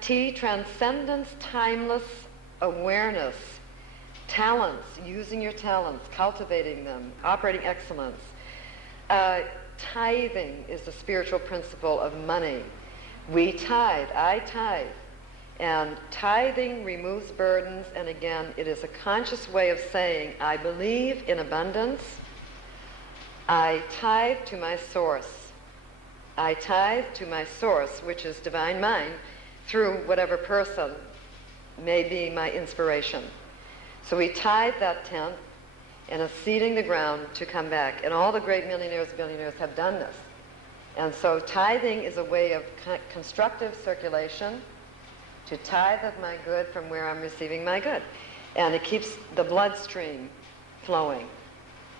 T, transcendence, timeless awareness, talents, using your talents, cultivating them, operating excellence. Tithing is the spiritual principle of money. We tithe, I tithe. And tithing removes burdens, and again, it is a conscious way of saying, I believe in abundance. I tithe to my source. I tithe to my source, which is divine mind, through whatever person may be my inspiration. So we tithe that tenth, and it's seeding the ground to come back. And all the great millionaires, billionaires have done this. And so tithing is a way of constructive circulation, to tithe of my good from where I'm receiving my good. And it keeps the bloodstream flowing.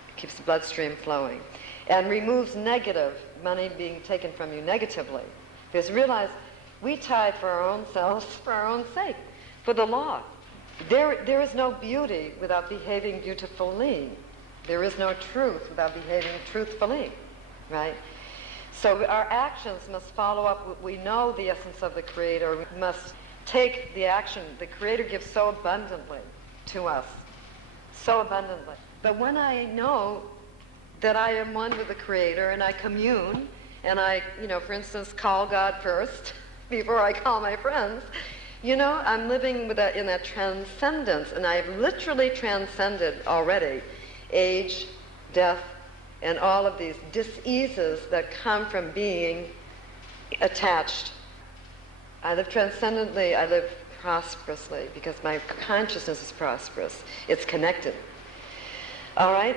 It keeps the bloodstream flowing. And removes negative, money being taken from you negatively. Because realize, we tithe for our own selves, for our own sake, for the law. There is no beauty without behaving beautifully. There is no truth without behaving truthfully, right? So our actions must follow up. We know the essence of the Creator. We must take the action the Creator gives so abundantly to us, so abundantly. But when I know that I am one with the Creator and I commune, and I, for instance, call God first before I call my friends, I'm living in that transcendence, and I've literally transcended already age, death, and all of these diseases that come from being attached. I live transcendently, I live prosperously, because my consciousness is prosperous. It's connected. All right?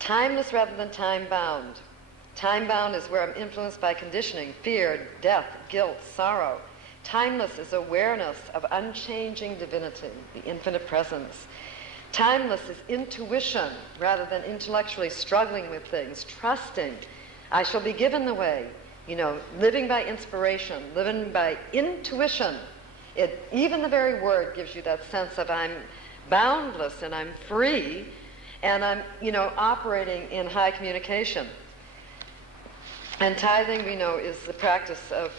Timeless rather than time-bound. Time-bound is where I'm influenced by conditioning, fear, death, guilt, sorrow. Timeless is awareness of unchanging divinity, the infinite presence. Timeless is intuition rather than intellectually struggling with things, trusting. I shall be given the way, living by inspiration, living by intuition. Even the very word gives you that sense of I'm boundless and I'm free and I'm, operating in high communication. And tithing, we know, is the practice of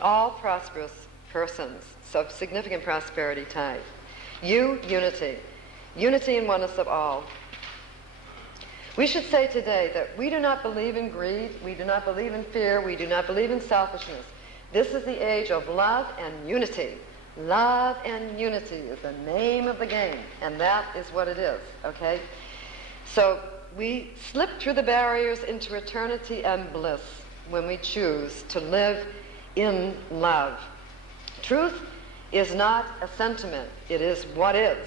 all prosperous persons. So significant prosperity tithe. Unity. Unity and oneness of all. We should say today that we do not believe in greed, we do not believe in fear, we do not believe in selfishness. This is the age of love and unity. Love and unity is the name of the game, and that is what it is, okay? So we slip through the barriers into eternity and bliss when we choose to live in love. Truth is not a sentiment, it is what is.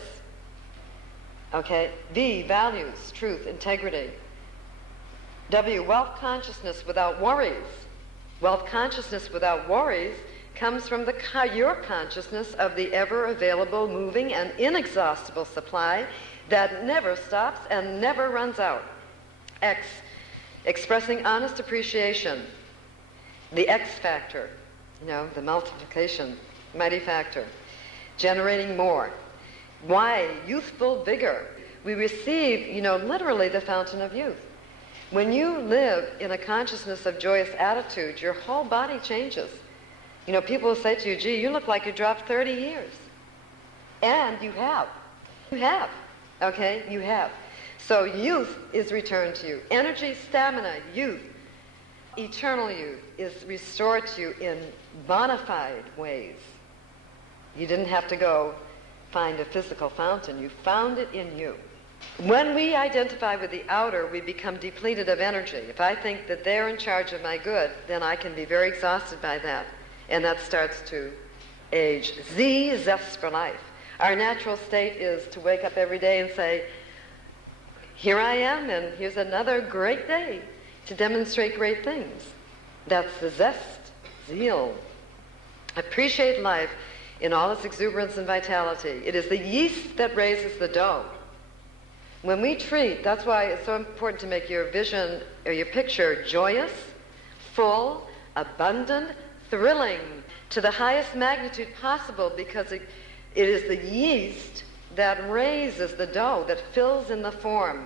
Okay? V, values, truth, integrity. W, wealth consciousness without worries. Wealth consciousness without worries comes from your consciousness of the ever-available, moving, and inexhaustible supply that never stops and never runs out. X, expressing honest appreciation. The X factor, the multiplication, mighty factor. Generating more. Y, youthful vigor. We receive, literally the fountain of youth. When you live in a consciousness of joyous attitude, your whole body changes. People will say to you, gee, you look like you dropped 30 years. And you have. You have. Okay? You have. So youth is returned to you. Energy, stamina, youth, eternal youth is restored to you in bona fide ways. You didn't have to go find a physical fountain. You found it in you. When we identify with the outer, we become depleted of energy. If I think that they're in charge of my good, then I can be very exhausted by that. And that starts to age. Z, zest for life. Our natural state is to wake up every day and say, here I am, and here's another great day to demonstrate great things. That's the zest, zeal. Appreciate life in all its exuberance and vitality. It is the yeast that raises the dough. When we treat, that's why it's so important to make your vision or your picture joyous, full, abundant, thrilling, to the highest magnitude possible, because it is the yeast that raises the dough, that fills in the form,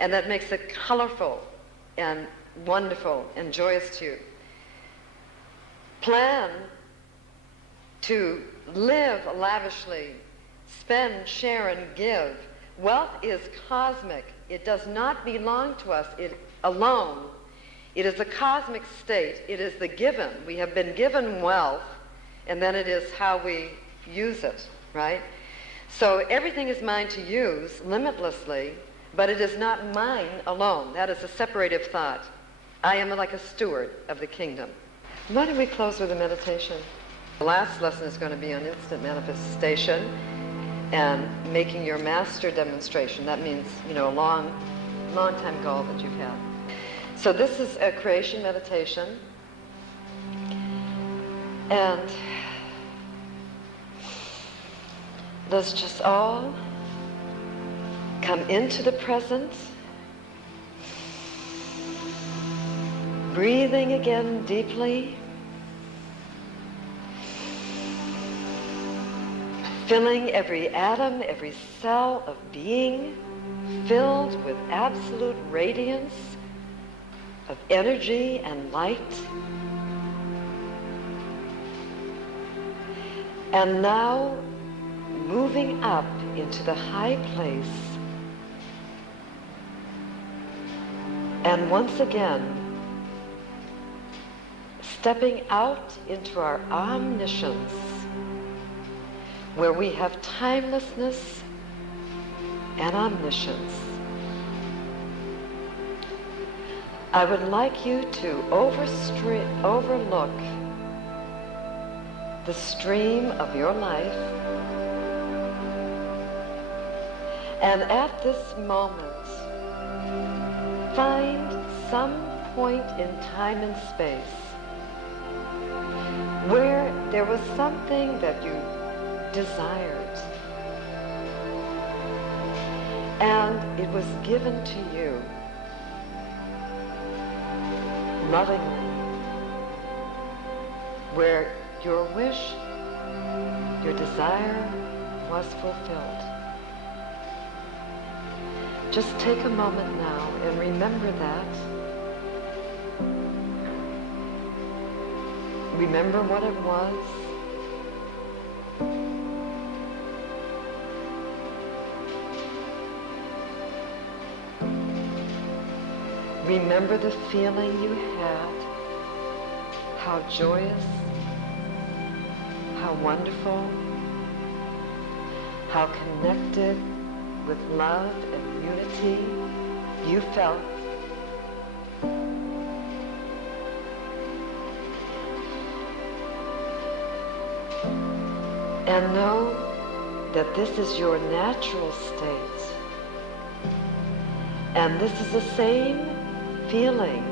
and that makes it colorful and wonderful and joyous to you. Plan to live lavishly, spend, share, and give. Wealth is cosmic. It does not belong to us alone. It is a cosmic state. It is the given. We have been given wealth, and then it is how we use it, right? So everything is mine to use limitlessly, but it is not mine alone. That is a separative thought. I am like a steward of the kingdom. Why don't we close with a meditation? The last lesson is going to be on instant manifestation and making your master demonstration. That means, a long time goal that you've had. So this is a creation meditation. And let's just all come into the present, breathing again deeply, filling every atom, every cell of being, filled with absolute radiance of energy and light. And now moving up into the high place, and once again stepping out into our omniscience, where we have timelessness and omniscience. I would like you to overlook the stream of your life, and at this moment find some point in time and space where there was something that you desired, and it was given to you lovingly, where your wish, your desire was fulfilled. Just take a moment now and remember that. Remember what it was. Remember the feeling you had, how joyous, how wonderful, how connected with love and unity you felt. And know that this is your natural state. And this is the same feeling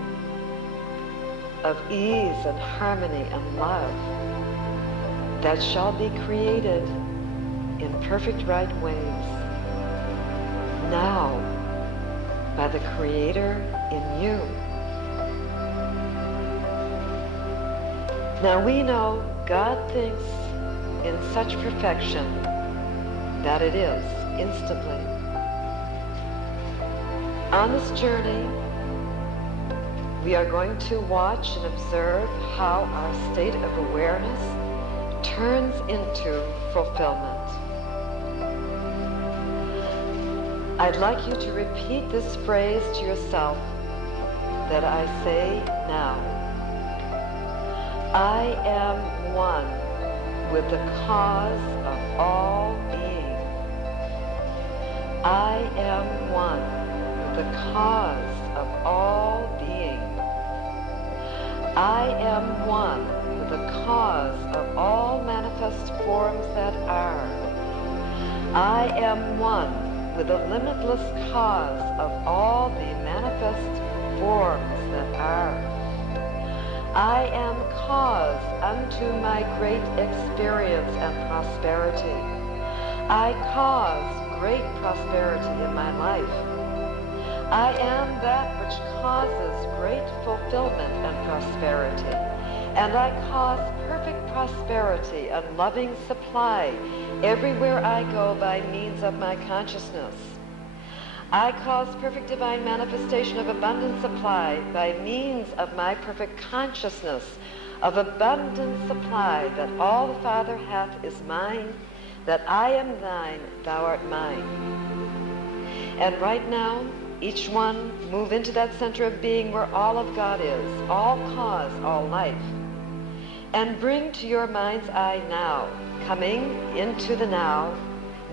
of ease and harmony and love that shall be created in perfect right ways now by the Creator in you. Now we know God thinks in such perfection that it is instantly. On this journey, we are going to watch and observe how our state of awareness turns into fulfillment. I'd like you to repeat this phrase to yourself that I say now. I am one with the cause of all being. I am one with the cause of all being. I am one with the cause of all manifest forms that are. I am one with the limitless cause of all the manifest forms that are. I am cause unto my great experience and prosperity. I cause great prosperity in my life. I am that which causes great fulfillment and prosperity, and I cause perfect prosperity and loving supply everywhere I go by means of my consciousness. I cause perfect divine manifestation of abundant supply by means of my perfect consciousness. of abundant supply, that all the Father hath is mine, that I am thine, thou art mine. And right now, each one move into that center of being where all of God is, all cause, all life. And bring to your mind's eye now, coming into the now,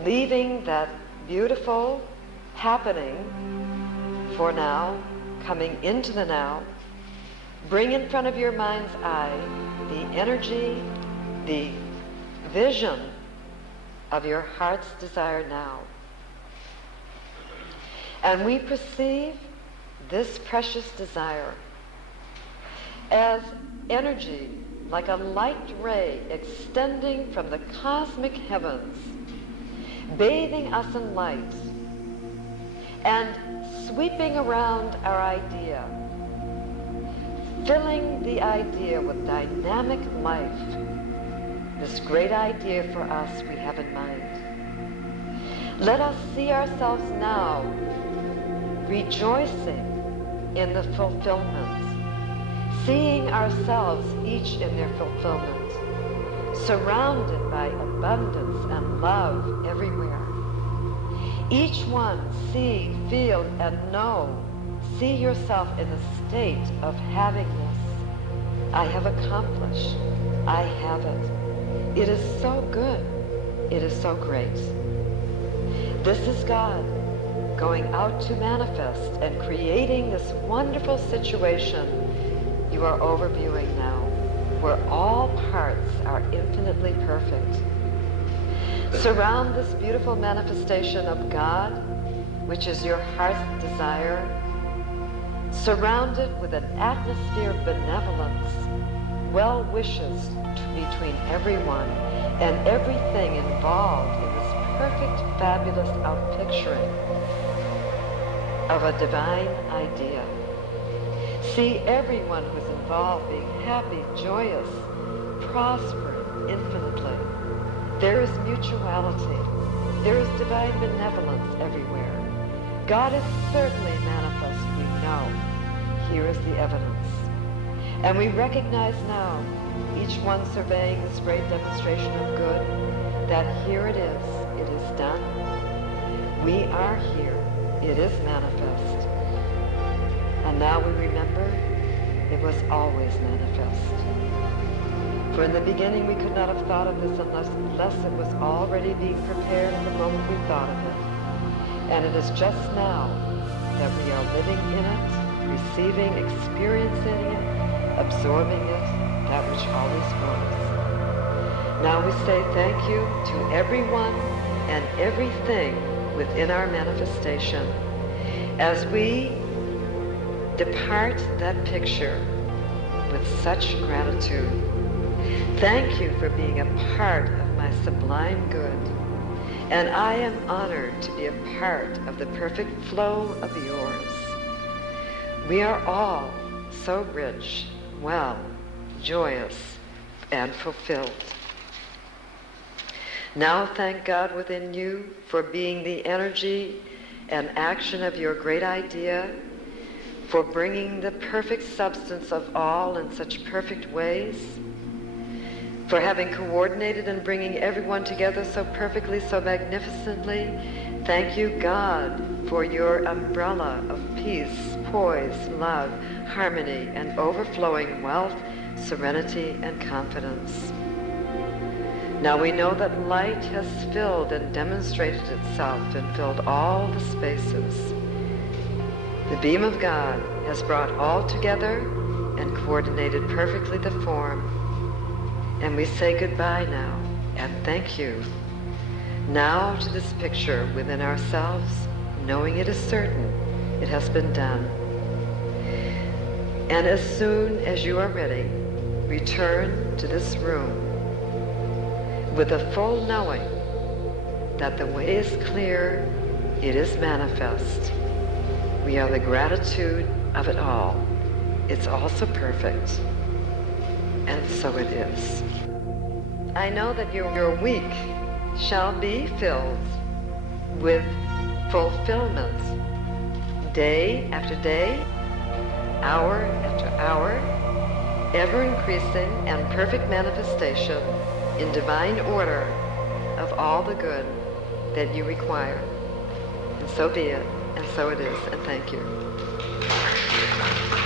leaving that beautiful happening for now, coming into the now. Bring in front of your mind's eye the energy, the vision of your heart's desire now. And we perceive this precious desire as energy, like a light ray extending from the cosmic heavens, bathing us in light and sweeping around our idea, filling the idea with dynamic life, this great idea for us we have in mind. Let us see ourselves now rejoicing in the fulfillment, seeing ourselves each in their fulfillment, surrounded by abundance and love everywhere. Each one see, feel, and know. See yourself in a state of having this. I have accomplished. I have it. It is so good. It is so great. This is God going out to manifest and creating this wonderful situation you are overviewing now, where all parts are infinitely perfect. Surround this beautiful manifestation of God, which is your heart's desire. Surround it with an atmosphere of benevolence, well wishes between everyone and everything involved in this perfect, fabulous outpicturing of a divine idea. See everyone who's involved being happy, joyous, prospering infinitely. There is mutuality. There is divine benevolence everywhere. God is certainly manifest, we know. Here is the evidence. And we recognize now, each one surveying this great demonstration of good, that here it is done. We are here, it is manifest. And now we remember, it was always manifest. For in the beginning we could not have thought of this unless it was already being prepared at the moment we thought of it. And it is just now that we are living in it, receiving, experiencing it, absorbing it, that which always was. Now we say thank you to everyone and everything within our manifestation as we depart that picture with such gratitude. Thank you for being a part of my sublime good, and I am honored to be a part of the perfect flow of yours. We are all so rich, well, joyous, and fulfilled. Now thank God within you for being the energy and action of your great idea, for bringing the perfect substance of all in such perfect ways, for having coordinated and bringing everyone together so perfectly, so magnificently. Thank you, God, for your umbrella of peace, poise, love, harmony, and overflowing wealth, serenity, and confidence. Now we know that light has filled and demonstrated itself and filled all the spaces. The beam of God has brought all together and coordinated perfectly the form. And we say goodbye now, and thank you. Now to this picture within ourselves, knowing it is certain, it has been done. And as soon as you are ready, return to this room with a full knowing that the way is clear, it is manifest. We are the gratitude of it all. It's also perfect. And so it is. I know that your week shall be filled with fulfillment, day after day, hour after hour, ever-increasing and perfect manifestation in divine order of all the good that you require. And so be it, and so it is, and thank you.